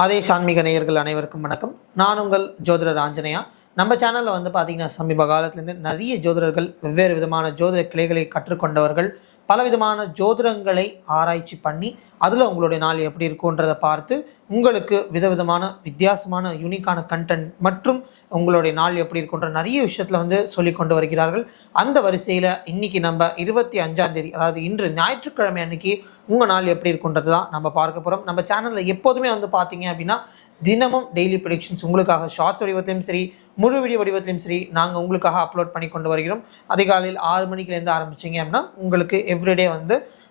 ஆதேஷ் ஆன்மீக நேயர்கள் அனைவருக்கும் வணக்கம். நான் உங்கள் ஜோதிடர் ஆஞ்சநேயா. நம்ம சேனலில் பார்த்தீங்கன்னா சமீப காலத்திலேருந்து நிறைய ஜோதிடர்கள் வெவ்வேறு விதமான ஜோதிட கிளைகளை கற்றுக்கொண்டவர்கள் பல விதமான ஜோதிடங்களை ஆராய்ச்சி பண்ணி அதில் உங்களுடைய நாள் எப்படி இருக்குன்றதை பார்த்து உங்களுக்கு விதவிதமான வித்தியாசமான யூனிக்கான கண்டென்ட் மற்றும் உங்களுடைய நாள் எப்படி இருக்குன்ற நிறைய விஷயத்தில் சொல்லி கொண்டு வருகிறார்கள். அந்த வரிசையில் இன்னைக்கு நம்ம 25ஆம் தேதி, அதாவது இன்று ஞாயிற்றுக்கிழமை அன்னைக்கு உங்கள் நாள் எப்படி இருக்குன்றது தான் நம்ம பார்க்க போகிறோம். நம்ம சேனலில் எப்போதுமே பார்த்தீங்க அப்படின்னா தினமும் டெய்லி ப்ரெடிக்ஷன்ஸ் உங்களுக்காக ஷார்ட்ஸ் வடிவத்திலும் சரி, முழு வீடியோ வடிவத்திலும் சரி நாங்கள் உங்களுக்காக அப்லோட் பண்ணி கொண்டு வருகிறோம். அதிகாலையில் 6 மணிக்குலேருந்து ஆரம்பிச்சிங்க அப்படின்னா உங்களுக்கு எவ்ரிடே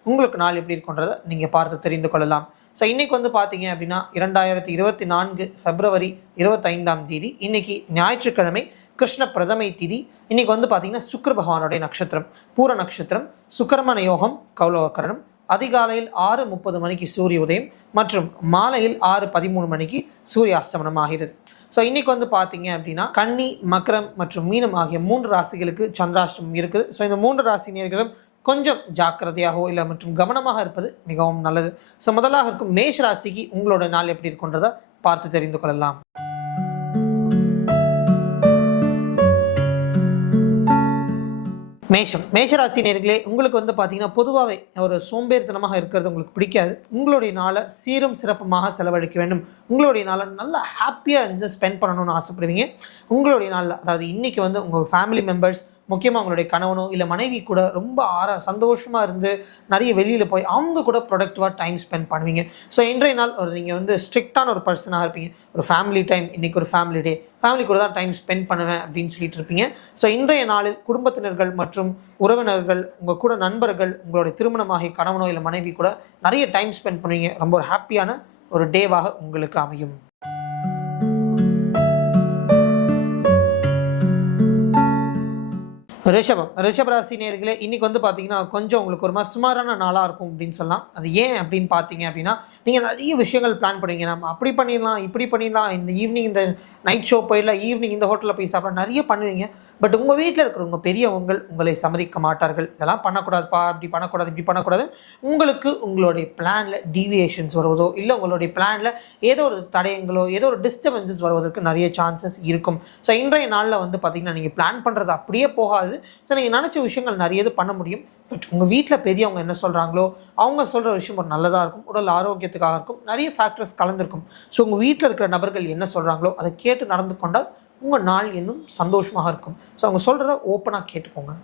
உங்களுக்கு நாள் எப்படி இருக்குன்றதை நீங்கள் பார்த்து தெரிந்து கொள்ளலாம். ஸோ இன்றைக்கி பார்த்தீங்க அப்படின்னா 2024 பிப்ரவரி 25ஆம் தேதி, இன்னைக்கு ஞாயிற்றுக்கிழமை, கிருஷ்ண பிரதமை திதி. இன்னைக்கு பார்த்தீங்கன்னா சுக்கிர பகவானுடைய நட்சத்திரம் பூர நட்சத்திரம், சுக்கிரமண யோகம், கௌலவக்கரணம். அதிகாலையில் 6:30 மணிக்கு சூரிய உதயம் மற்றும் மாலையில் 6:13 மணிக்கு சூரிய அஸ்தமனம் ஆகிறது. ஸோ இன்னைக்கு பார்த்தீங்க அப்படின்னா கன்னி, மகரம் மற்றும் மீனம் ஆகிய 3 ராசிகளுக்கு சந்திராஷ்டமம் இருக்குது. ஸோ இந்த 3 ராசினியர்களும் கொஞ்சம் ஜாக்கிரதையாகவோ இல்லை மற்றும் கவனமாக இருப்பது மிகவும் நல்லது. ஸோ முதலாக இருக்கும் மேஷ ராசிக்கு உங்களோட நாள் எப்படி இருக்குன்றதை பார்த்து தெரிந்து கொள்ளலாம். மேஷராசி நேயர்களே, உங்களுக்கு பார்த்தீங்கன்னா பொதுவாகவே ஒரு சோம்பேறித்தனமாக இருக்கிறது உங்களுக்கு பிடிக்காது. உங்களுடைய நாளை சீரும் சிறப்புமாக செலவழிக்க வேண்டும். உங்களுடைய நாளை நல்லா ஹாப்பியாக ஸ்பெண்ட் பண்ணணும்னு ஆசைப்படுவீங்க. உங்களுடைய நாளில், அதாவது இன்னைக்கு உங்கள் ஃபேமிலி மெம்பர்ஸ், முக்கியமாக உங்களுடைய கணவனோ இல்லை மனைவி கூட ரொம்ப சந்தோஷமாக இருந்து நிறைய வெளியில் போய் அவங்க கூட ப்ரொடக்டிவாக டைம் ஸ்பெண்ட் பண்ணுவீங்க. ஸோ இன்றைய நாள் நீங்கள் ஸ்ட்ரிக்டான ஒரு பர்சனாக இருப்பீங்க. ஒரு ஃபேமிலி டைம், இன்றைக்கி ஒரு ஃபேமிலி டே, ஃபேமிலி கூட தான் டைம் ஸ்பெண்ட் பண்ணுவேன் அப்படின்னு சொல்லிட்டு இருப்பீங்க. ஸோ இன்றைய நாளில் குடும்பத்தினர்கள் மற்றும் உறவினர்கள், உங்கள் கூட நண்பர்கள், உங்களுடைய திருமணமாகி கணவனோ இல்லை மனைவி கூட நிறைய டைம் ஸ்பெண்ட் பண்ணுவீங்க. ரொம்ப ஒரு ஹாப்பியான ஒரு டேவாக உங்களுக்கு அமையும். ரிஷபராசி நேயர்களே, இன்னைக்கு பார்த்தீங்கன்னா கொஞ்சம் உங்களுக்கு ஒரு மாதிரி சுமாரான நாளாக இருக்கும் அப்படின்னு சொல்லலாம். அது ஏன் அப்படின்னு பார்த்தீங்க அப்படின்னா நீங்கள் நிறைய விஷயங்கள் பிளான் பண்ணுவீங்க. நம்ம அப்படி பண்ணிடலாம், இப்படி பண்ணிடலாம், இந்த ஈவினிங் இந்த நைட் ஷோ போயிடலாம், ஈவினிங் இந்த ஹோட்டலில் போய் சாப்பிட நிறைய பண்ணுவீங்க. பட் உங்கள் வீட்டில் இருக்கிறவங்க பெரியவங்க உங்களை சம்மதிக்க மாட்டார்கள். இதெல்லாம் பண்ணக்கூடாதுப்பா, இப்படி பண்ணக்கூடாது, இப்படி பண்ணக்கூடாது. உங்களுக்கு உங்களுடைய பிளானில் டீவியேஷன்ஸ் வருவதோ இல்லை உங்களுடைய பிளானில் ஏதோ ஒரு தடயங்களோ ஏதோ ஒரு டிஸ்டர்பன்சஸ் வருவதற்கு நிறைய சான்சஸ் இருக்கும். ஸோ இன்றைய நாளில் பார்த்தீங்கன்னா நீங்கள் பிளான் பண்ணுறது அப்படியே போகாது. ஸோ நீங்கள் நினச்ச விஷயங்கள் நிறைய இது பண்ண முடியும். பட் உங்கள் வீட்டில் பெரியவங்க என்ன சொல்கிறாங்களோ அவங்க சொல்கிற விஷயம் ஒரு நல்லதாக இருக்கும், உடல் ஆரோக்கியத்துக்காக இருக்கும், நிறைய ஃபேக்டர்ஸ் கலந்துருக்கும். ஸோ உங்கள் வீட்டில் இருக்கிற நபர்கள் என்ன சொல்கிறாங்களோ அதை கேட்டு நடந்து கொண்டால் உங்கள் நாள் இன்னும் சந்தோஷமாக இருக்கும். ஸோ அவங்க சொல்கிறத ஓப்பனாக கேட்டுக்கோங்க.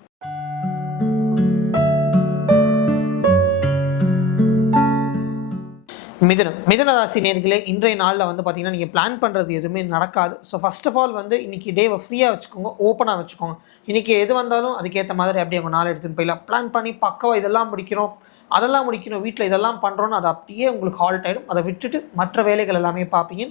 மிதுன ராசி நேயர்களே, இன்றைய நாளில் பார்த்தீங்கன்னா நீங்கள் பிளான் பண்ணுறது எதுவுமே நடக்காது. ஸோ ஃபர்ஸ்ட் ஆஃப் ஆல் இன்றைக்கி டேவை ஃப்ரீயாக வச்சுக்கோங்க, ஓப்பனாக வச்சுக்கோங்க. இன்றைக்கி எது வந்தாலும் அதுக்கேற்ற மாதிரி அப்படியே உங்கள் நாள் எடுத்துகிட்டு போயிடலாம். பிளான் பண்ணி பக்கவாக இதெல்லாம் முடிக்கிறோம், அதெல்லாம் முடிக்கணும், வீட்டில் இதெல்லாம் பண்ணுறோன்னு அது அப்படியே உங்களுக்கு ஹால்ட் ஆகிடும். அதை விட்டுட்டு மற்ற வேலைகள் எல்லாமே பார்ப்பீங்க.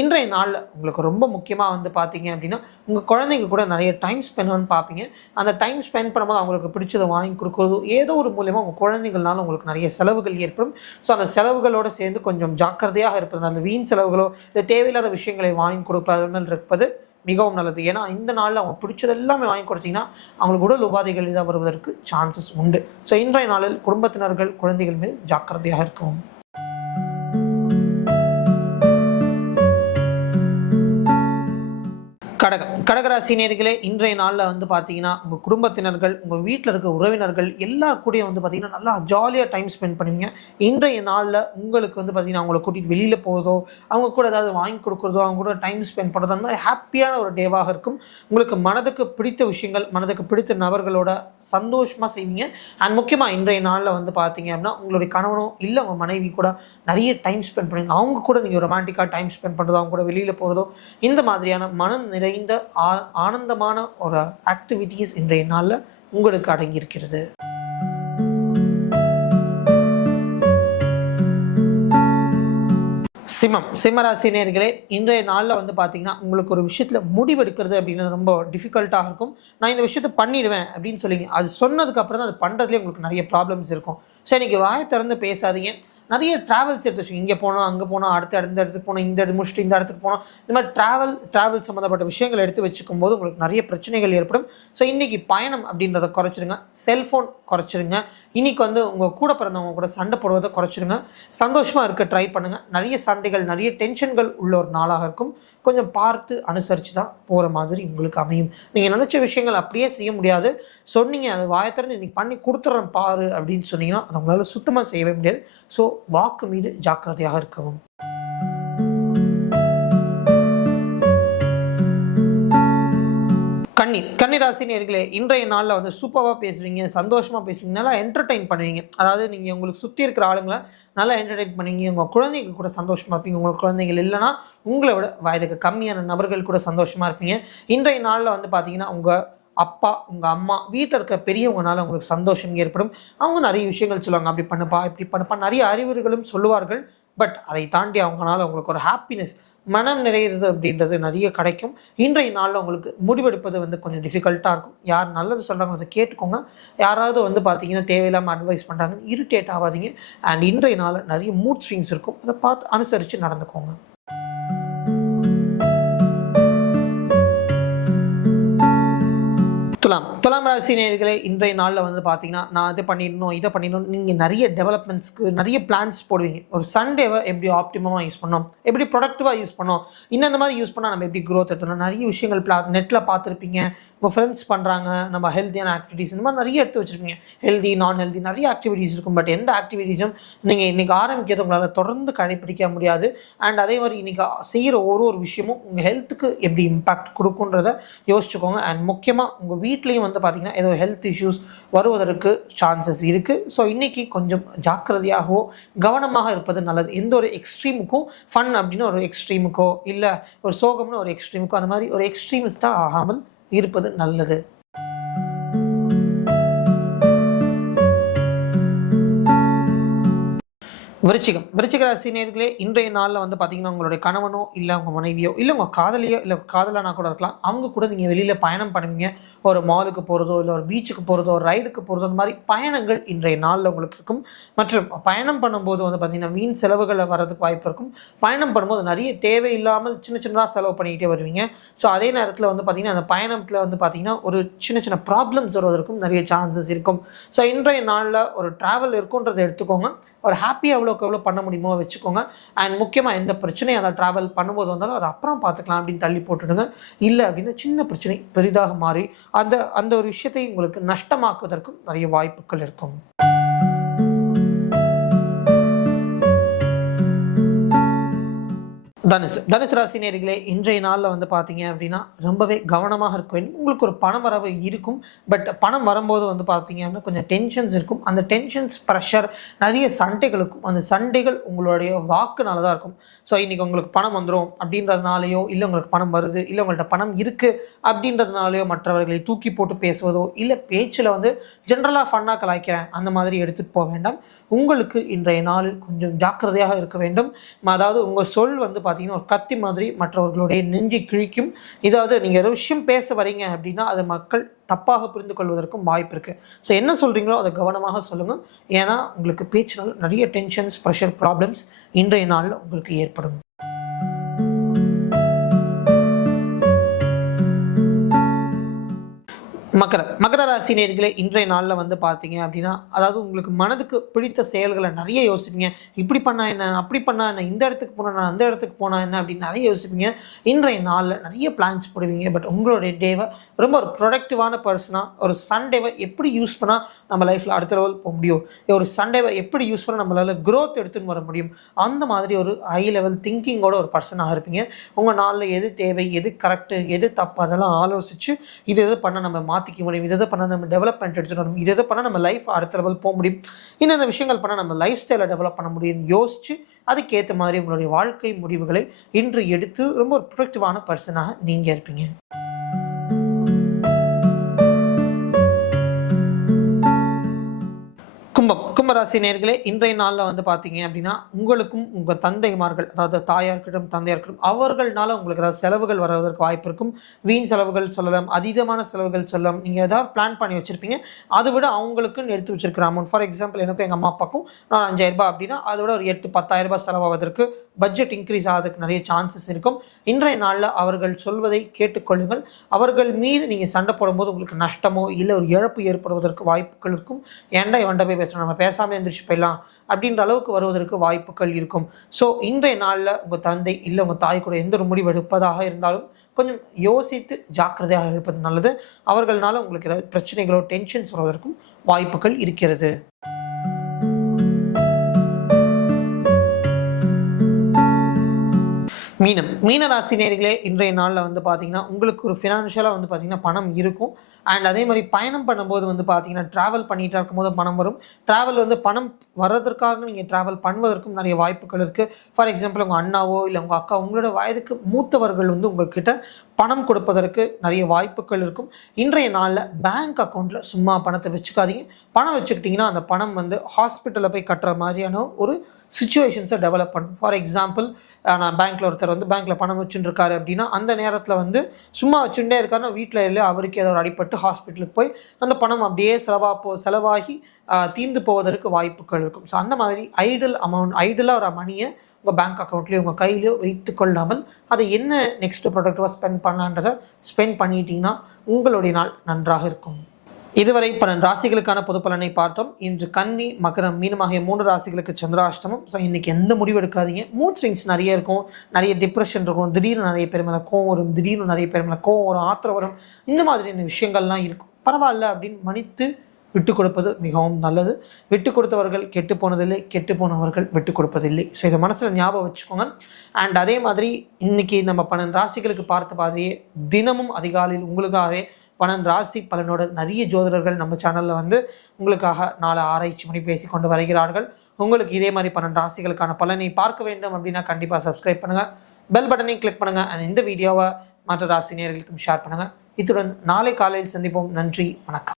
இன்றைய நாளில் உங்களுக்கு ரொம்ப முக்கியமாக பார்த்தீங்க அப்படின்னா உங்கள் குழந்தைங்க கூட நிறைய டைம் ஸ்பெண்ட் பண்ணி பார்ப்பீங்க. அந்த டைம் ஸ்பெண்ட் பண்ணும்போது அவங்களுக்கு பிடிச்சதை வாங்கி கொடுக்குறதோ ஏதோ ஒரு மூலமாக உங்கள் குழந்தைகள்னால உங்களுக்கு நிறைய செலவுகள் ஏற்படும். ஸோ அந்த செலவுகளோடு சேர்ந்து கொஞ்சம் ஜாக்கிரதையாக இருப்பது, அந்த வீண் செலவுகளோ இல்லை தேவையில்லாத விஷயங்களை வாங்கி கொடுப்பது இருப்பது மிகவும் நல்லது. ஏன்னா இந்த நாளில் அவங்க பிடிச்சது எல்லாமே வாங்கி கொடுத்தீங்கன்னா அவங்களுக்கு உடல் உபாதைகள் இதாக வருவதற்கு சான்சஸ் உண்டு. ஸோ இன்றைய நாளில் குடும்பத்தினர்கள், குழந்தைகள் மீது ஜாக்கிரதையாக இருக்கவும். கடகராசி நேயர்களே, இன்றைய நாளில் பார்த்தீங்கன்னா உங்கள் குடும்பத்தினர்கள், உங்கள் வீட்டில் இருக்க உறவினர்கள் எல்லாரும் கூட பார்த்தீங்கன்னா நல்லா ஜாலியாக டைம் ஸ்பெண்ட் பண்ணுவீங்க. இன்றைய நாளில் உங்களுக்கு பார்த்தீங்கன்னா அவங்கள கூட்டிகிட்டு வெளியில் போகிறதோ, அவங்க கூட ஏதாவது வாங்கி கொடுக்குறதோ, அவங்க கூட டைம் ஸ்பெண்ட் பண்ணுறதோ, அந்த மாதிரி ஹாப்பியான ஒரு டேவாக இருக்கும். உங்களுக்கு மனதுக்கு பிடித்த விஷயங்கள், மனதுக்கு பிடித்த நபர்களோட சந்தோஷமாக செய்வீங்க. அண்ட் முக்கியமாக இன்றைய நாளில் பார்த்தீங்க அப்படின்னா உங்களுடைய கணவனோ இல்லை உங்கள் மனைவி கூட நிறைய டைம் ஸ்பெண்ட் பண்ணுவீங்க. அவங்க கூட நீங்கள் ரொமான்டிக்காக டைம் ஸ்பெண்ட் பண்ணுறதோ, அவங்க கூட வெளியில் போகிறதோ, இந்த மாதிரியான மனம் நிறைந்த ஆனந்தமான ஒரு ஆக்டிவிட்டீஸ் இன்றைய நாளில் உங்களுக்கு அடங்கியிருக்கிறது. சிம்மராசி நேயர்களே, இன்றைய நாளில் பார்த்தீங்கன்னா உங்களுக்கு ஒரு விஷயத்தில் முடிவெடுக்கிறது அப்படின்றது ரொம்ப டிஃபிகல்ட்டாக இருக்கும். நான் இந்த விஷயத்தை பண்ணிடுவேன் அப்படின்னு சொல்லிங்க, அது சொன்னதுக்கு அப்புறம் தான் அது பண்ணுறதுலேயே உங்களுக்கு நிறைய ப்ராப்ளம்ஸ் இருக்கும். ஸோ இன்றைக்கி வாயை திறந்து பேசாதீங்க. நிறைய ட்ராவல்ஸ் எடுத்து வச்சுக்கோங்க. இங்கே போனோம், அங்கே போனோம், அடுத்த இடத்துக்கு போனோம், இந்த இடம் முடிச்சுட்டு இந்த இடத்துக்கு போனோம். இந்த மாதிரி ட்ராவல் சம்மந்தப்பட்ட விஷயங்கள் எடுத்து வச்சுக்கும் போது உங்களுக்கு நிறைய பிரச்சனைகள் ஏற்படும். ஸோ இன்றைக்கி பயணம் அப்படின்றத குறைச்சிடுங்க. செல்ஃபோன் குறைச்சிடுங்க. இன்றைக்கி உங்கள் கூட பிறந்தவங்க கூட சண்டை போடுவதை குறைச்சிடுங்க. சந்தோஷமாக இருக்க ட்ரை பண்ணுங்கள். நிறைய சண்டைகள், நிறைய டென்ஷன்கள் உள்ள ஒரு நாளாக இருக்கும். கொஞ்சம் பார்த்து அனுசரித்து தான் போகிற மாதிரி உங்களுக்கு அமையும். நீங்கள் நினச்ச விஷயங்கள் அப்படியே செய்ய முடியாது. சொன்னீங்க அது வாயை திறந்து இன்றைக்கி பண்ணி கொடுத்துட்றேன் பாரு அப்படின்னு சொன்னீங்கன்னா அது உங்களால் சுத்தமாக செய்யவே முடியாது. ஸோ வாக்கு மீது ஜாக்கிரதையாக இருக்கவும். கன்னி நேயர்களே, இன்றைய நாளில் சூப்பராக பேசுவீங்க, சந்தோஷமாக பேசுவீங்க, நல்லா என்டர்டெயின் பண்ணுவீங்க. அதாவது நீங்கள் உங்களுக்கு சுற்றி இருக்கிற ஆளுங்களை நல்லா என்டர்டெயின் பண்ணுவீங்க. உங்கள் குழந்தைங்க கூட சந்தோஷமாக இருப்பீங்க. உங்கள் குழந்தைகள் இல்லைன்னா உங்களை விட வயதுக்கு கம்மியான நபர்கள் கூட சந்தோஷமாக இருப்பீங்க. இன்றைய நாளில் பார்த்தீங்கன்னா உங்கள் அப்பா, உங்கள் அம்மா, வீட்டில் இருக்க பெரியவங்கனால உங்களுக்கு சந்தோஷம் ஏற்படும். அவங்க நிறைய விஷயங்கள் சொல்லுவாங்க. அப்படி பண்ணுப்பா, இப்படி பண்ணுப்பா, நிறைய அறிவுரைகளும் சொல்லுவார்கள். பட் அதை தாண்டி அவங்களால உங்களுக்கு ஒரு ஹாப்பினஸ், மனம் நிறையிறது அப்படின்றது நிறைய கிடைக்கும். இன்றைய நாளில் உங்களுக்கு முடிவெடுப்பது கொஞ்சம் டிஃபிகல்ட்டாக இருக்கும். யார் நல்லது சொல்கிறாங்க அதை கேட்டுக்கோங்க. யாராவது பார்த்தீங்கன்னா தேவையில்லாமல் அட்வைஸ் பண்ணுறாங்கன்னு இரிட்டேட் ஆகாதீங்க. அண்ட் இன்றைய நாளில் நிறைய மூட் ஸ்விங்ஸ் இருக்கும். அதை பார்த்து அனுசரித்து நடந்துக்கோங்க. துலாம் ராசி நேயர்களே, இன்றைய நாளில் பார்த்தீங்கன்னா நான் இதை பண்ணிடணும், இதை பண்ணிடணும், நீங்கள் நிறைய டெவலப்மெண்ட்ஸ்க்கு நிறைய பிளான்ஸ் போடுவீங்க. ஒரு சண்டேவை எப்படி ஆப்டிமமாக யூஸ் பண்ணோம், எப்படி ப்ரொடக்டிவாக யூஸ் பண்ணோம், இந்த மாதிரி யூஸ் பண்ணால் நம்ம எப்படி க்ரோத் எடுத்தோம், நிறைய விஷயங்கள் நெட்டில் பார்த்துருப்பீங்க. உங்கள் ஃப்ரெண்ட்ஸ் பண்ணுறாங்க, நம்ம ஹெல்த்தியான ஆக்டிவிட்டீஸ் இந்த மாதிரி நிறைய எடுத்து வச்சுருப்பீங்க. ஹெல்தி, நான் ஹெல்தி நிறைய ஆக்டிவிட்டீஸ் இருக்கும். பட் எந்த ஆக்டிவிட்டீஸும் நீங்கள் இன்றைக்கி ஆரம்பிக்கிறது உங்களால் தொடர்ந்து கடைப்பிடிக்க முடியாது. அண்ட் அதே மாதிரி இன்றைக்கி செய்கிற ஒரு விஷயமும் உங்கள் ஹெல்த்துக்கு எப்படி இம்பேக்ட் கொடுக்குன்றதை யோசிச்சுக்கோங்க. அண்ட் முக்கியமாக உங்கள் வீட்லேயும் பார்த்தீங்கன்னா ஏதோ ஹெல்த் இஷ்யூஸ் வருவதற்கு சான்சஸ் இருக்குது. ஸோ இன்றைக்கி கொஞ்சம் ஜாக்கிரதையாகவோ கவனமாக இருப்பது நல்லது. எந்த ஒரு எக்ஸ்ட்ரீமுக்கும், ஃபன் அப்படின்னு ஒரு எக்ஸ்ட்ரீமுக்கோ, இல்லை ஒரு சோகம்னு ஒரு எக்ஸ்ட்ரீமுக்கோ, அந்த மாதிரி ஒரு எக்ஸ்ட்ரீமிஸ்டாக ஆகாமல் இருப்பது நல்லது. விருச்சிக ராசி நேயர்களே, இன்றைய நாளில் பார்த்தீங்கன்னா உங்களுடைய கணவனோ இல்லை உங்கள் மனைவியோ இல்லை உங்கள் காதலியோ இல்லை காதலானா கூட இருக்கலாம். அவங்க கூட நீங்கள் வெளியில் பயணம் பண்ணுவீங்க. ஒரு மாலுக்கு போகிறதோ இல்லை ஒரு பீச்சுக்கு போகிறதோ ஒரு ரைடுக்கு போகிறதோ அந்த மாதிரி பயணங்கள் இன்றைய நாளில் உங்களுக்கு இருக்கும். மற்றும் பயணம் பண்ணும்போது பார்த்தீங்கன்னா வீண் செலவுகள் வரதுக்கு வாய்ப்பு இருக்கும். பயணம் பண்ணும்போது நிறைய தேவையில்லாமல் சின்னதாக செலவு பண்ணிக்கிட்டே வருவீங்க. ஸோ அதே நேரத்தில் பார்த்தீங்கன்னா அந்த பயணத்தில் பார்த்தீங்கன்னா ஒரு சின்ன ப்ராப்ளம்ஸ் வருவதற்கும் நிறைய சான்சஸ் இருக்கும். ஸோ இன்றைய நாளில் ஒரு ட்ராவல் இருக்குன்றதை எடுத்துக்கோங்க. ஒரு ஹாப்பியாக எவ்வளோ பண்ண முடியுமோ வச்சுக்கோங்க. அண்ட் முக்கியமாக எந்த பிரச்சனையும் அதை ட்ராவல் பண்ணும்போது வந்தாலும் அதை அப்புறம் பார்த்துக்கலாம் அப்படின்னு தள்ளி போட்டுடுங்க. இல்லை அப்படின்னா சின்ன பிரச்சனை பெரிதாக மாறி அந்த ஒரு விஷயத்தை உங்களுக்கு நஷ்டமாக்குவதற்கும் நிறைய வாய்ப்புகள் இருக்கும். தனுசு ராசி நேயர்களே, இன்றைய நாளில் பார்த்தீங்க அப்படின்னா ரொம்பவே கவனமாக இருக்க வேண்டும். உங்களுக்கு ஒரு பண வரவு இருக்கும். பட் பணம் வரும்போது பார்த்தீங்க அப்படின்னா கொஞ்சம் டென்ஷன்ஸ் இருக்கும். அந்த டென்ஷன்ஸ், ப்ரெஷர், நிறைய சண்டைகளுக்கும். அந்த சண்டைகள் உங்களுடைய வாக்குனால தான் இருக்கும். ஸோ இன்றைக்கி உங்களுக்கு பணம் வந்துடும் அப்படின்றதுனாலையோ, இல்லை உங்களுக்கு பணம் வருது, இல்லை உங்கள்கிட்ட பணம் இருக்குது அப்படின்றதுனாலையோ மற்றவர்களை தூக்கி போட்டு பேசுவதோ, இல்லை பேச்சில் ஜென்ரலாக ஃபன்னாக கலாய்க்கிறேன் அந்த மாதிரி எடுத்துகிட்டு போக வேண்டாம். உங்களுக்கு இன்றைய நாளில் கொஞ்சம் ஜாக்கிரதையாக இருக்க வேண்டும். அதாவது உங்கள் சொல் பார்த்தீங்கன்னா ஒரு கத்தி மாதிரி மற்றவர்களுடைய நெஞ்சை கிழிக்கும். இதாவது நீங்கள் ஒரு விஷயம் பேச வரீங்க அப்படின்னா அது மக்கள் தப்பாக புரிந்து கொள்வதற்கும் வாய்ப்பு இருக்குது. ஸோ என்ன சொல்கிறீங்களோ அதை கவனமாக சொல்லுங்கள். ஏன்னா உங்களுக்கு பேச்சினால் நிறைய டென்ஷன்ஸ், ப்ரெஷர், ப்ராப்ளம்ஸ் இன்றைய நாளில் உங்களுக்கு ஏற்படும். மகர ராசி நேயர்களே, இன்றைய நாளில் பார்த்தீங்க அப்படின்னா அதாவது உங்களுக்கு மனதுக்கு பிடித்த செயல்களை நிறைய யோசிப்பீங்க. இப்படி பண்ணா என்ன, அப்படி பண்ணா என்ன, இந்த இடத்துக்கு போனால் அந்த இடத்துக்கு போனால் என்ன அப்படின்னு நிறைய யோசிப்பீங்க. இன்றைய நாளில் நிறைய பிளான்ஸ் போடுவீங்க. பட் உங்களுடைய டேவை ரொம்ப ஒரு ப்ரொடக்டிவான பர்சனாக, ஒரு சண்டேவை எப்படி யூஸ் பண்ணால் நம்ம லைஃப்பில் அடுத்த லெவல் போக முடியும், ஒரு சண்டேவை எப்படி யூஸ் பண்ணால் நம்மளால் க்ரோத் எடுத்துன்னு வர முடியும், அந்த மாதிரி ஒரு ஹை லெவல் திங்கிங்கோட ஒரு பர்சனாக இருப்பீங்க. உங்கள் நாளில் எது தேவை, எது கரெக்டு, எது தப்பு அதெல்லாம் ஆலோசித்து இது எது பண்ணால் நம்ம மாற்றிக்க முடியும், இதை பண்ணால் நம்ம டெவலப்மெண்ட் எடுத்துகிட்டு வரணும், இதை பண்ணால் நம்ம லைஃப் அடுத்த லெவல் போக முடியும், இந்த விஷயங்கள் பண்ணால் நம்ம லைஃப் ஸ்டைலை டெவலப் பண்ண முடியும் யோசிச்சு அதுக்கேற்ற மாதிரி உங்களுடைய வாழ்க்கை முடிவுகளை இன்று எடுத்து ரொம்ப ஒரு ப்ரொடக்டிவான பர்சனாக நீங்கள் இருப்பீங்க. கும்பராசி நேயர்களே, இன்றைய நாளில் வந்து பார்த்தீங்க அப்படின்னா உங்களுக்கும் உங்கள் தந்தைமார்கள், அதாவது தாயார்கிட்டும் தந்தையார்கிட்டும் அவர்கள்னால உங்களுக்கு ஏதாவது செலவுகள் வருவதற்கு வாய்ப்பு இருக்கும். வீண் செலவுகள் சொல்லலாம், அதீதமான செலவுகள் சொல்லலாம். நீங்கள் ஏதாவது பிளான் பண்ணி வச்சுருப்பீங்க, அதை விட அவங்களுக்குன்னு எடுத்து வச்சிருக்கிற அமௌண்ட், ஃபார் எக்ஸாம்பிள் எனக்கும் எங்கள் அம்மா அப்பாவுக்கும் நான் 5000 ரூபாய் அப்படின்னா அதை விட ஒரு 8-10,000 ரூபாய் செலவாவதற்கு பட்ஜெட் இன்க்ரீஸ் ஆகிறதுக்கு நிறைய சான்சஸ் இருக்கும். இன்றைய நாளில் அவர்கள் சொல்வதை கேட்டுக்கொள்ளுங்கள். அவர்கள் மீது நீங்கள் சண்டை போடும்போது உங்களுக்கு நஷ்டமோ இல்லை ஒரு இழப்பு ஏற்படுவதற்கு வாய்ப்புகள் இருக்கும். ஏன்டா இவன்ட போய் பேசுகிறோம், நம்ம பேசாமல் எந்திரிச்சு போயிடலாம் அப்படின்ற அளவுக்கு வருவதற்கு வாய்ப்புகள் இருக்கும். ஸோ இன்றைய நாளில் உங்கள் தந்தை இல்லை உங்கள் தாய் கூட எந்த ஒரு முடிவு எடுப்பதாக இருந்தாலும் கொஞ்சம் யோசித்து ஜாக்கிரதையாக இருப்பது நல்லது. அவர்களால உங்களுக்கு ஏதாவது பிரச்சனைகளோ டென்ஷன்ஸ் வருவதற்கும் வாய்ப்புகள் இருக்கிறது. மீன ராசி நேயர்களே, இன்றைய நாளில் வந்து பார்த்தீங்கன்னா உங்களுக்கு ஒரு ஃபினான்ஷியலாக வந்து பார்த்தீங்கன்னா பணம் இருக்கும். அண்ட் அதே மாதிரி பயணம் பண்ணும்போது வந்து பார்த்தீங்கன்னா ட்ராவல் பண்ணிகிட்டே இருக்கும்போது பணம் வரும். ட்ராவல் வந்து பணம் வர்றதற்காக நீங்கள் ட்ராவல் பண்ணுவதற்கும் நிறைய வாய்ப்புகள் இருக்குது. ஃபார் எக்ஸாம்பிள் உங்கள் அண்ணாவோ இல்லை உங்கள் அக்கா, உங்களோட வயதுக்கு மூத்தவர்கள் வந்து உங்கள்கிட்ட பணம் கொடுப்பதற்கு நிறைய வாய்ப்புகள் இருக்கும். இன்றைய நாளில் பேங்க் அக்கௌண்ட்டில் சும்மா பணத்தை வச்சுக்காதீங்க. பணம் வச்சுக்கிட்டிங்கன்னா அந்த பணம் வந்து ஹாஸ்பிட்டலில் போய் கட்டுற மாதிரியான ஒரு சிச்சுவேஷன்ஸை டெவலப் பண்ணும். ஃபார் எக்ஸாம்பிள் நான் பேங்க்கில் ஒருத்தர் வந்து பேங்க்கில் பணம் வச்சுட்டு இருக்காரு அப்படின்னா அந்த நேரத்தில் வந்து சும்மா வச்சுட்டே இருக்காருன்னா வீட்டில் இல்லை அவருக்கு ஏதோ அடிப்பட்டு ஹாஸ்பிட்டலுக்கு போய் அந்த பணம் அப்படியே செலவாகி தீர்ந்து போவதற்கு வாய்ப்புகள் இருக்கும். ஸோ அந்த மாதிரி ஐடலாக ஒரு மணியை உங்கள் பேங்க் அக்கௌண்ட்லேயோ உங்கள் கையிலையோ வைத்து கொள்ளாமல் அதை என்ன நெக்ஸ்ட் ப்ராடக்டாக ஸ்பெண்ட் பண்ணலான்றதை ஸ்பெண்ட் பண்ணிட்டீங்கன்னா உங்களுடைய நாள் நன்றாக இருக்கும். இதுவரை 12 ராசிகளுக்கான பொது பலனை பார்த்தோம். இன்று கன்னி, மகரம், மீனம் ஆகிய 3 ராசிகளுக்கு சந்திராஷ்டமம். ஸோ இன்றைக்கி எந்த முடிவு எடுக்காதீங்க. மூட் ஸ்விங்ஸ் நிறைய இருக்கும், நிறைய டிப்ரெஷன் இருக்கும், திடீர்னு நிறைய பேர் மேலே கோவம் வரும், திடீர்னு நிறைய பேர் மேலே கோவம் வரும், ஆத்திரம் வரும், இந்த மாதிரியான விஷயங்கள்லாம் இருக்கும். பரவாயில்ல அப்படின்னு மன்னித்து விட்டு கொடுப்பது மிகவும் நல்லது. விட்டு கொடுத்தவர்கள் கெட்டு போனதில்லை, கெட்டு போனவர்கள் விட்டு கொடுப்பதில்லை. ஸோ இதை மனசில் ஞாபகம் வச்சுக்கோங்க. அண்ட் அதே மாதிரி இன்னைக்கு நம்ம 12 ராசிகளுக்கு பார்த்த மாதிரியே தினமும் அதிகாலையில் உங்களுக்காகவே 12 ராசி பலனோட நிறைய ஜோதிடர்கள் நம்ம சேனலில் வந்து உங்களுக்காக நாளை ஆராய்ச்சி பண்ணி பேசி கொண்டு வருகிறார்கள். உங்களுக்கு இதே மாதிரி 12 ராசிகளுக்கான பலனை பார்க்க வேண்டும் அப்படின்னா கண்டிப்பாக சப்ஸ்கிரைப் பண்ணுங்கள், பெல் பட்டனையும் கிளிக் பண்ணுங்கள். அண்ட் இந்த வீடியோவை மற்ற ராசி நேயர்களுக்கும் ஷேர் பண்ணுங்கள். இத்துடன் நாளை காலையில் சந்திப்போம். நன்றி, வணக்கம்.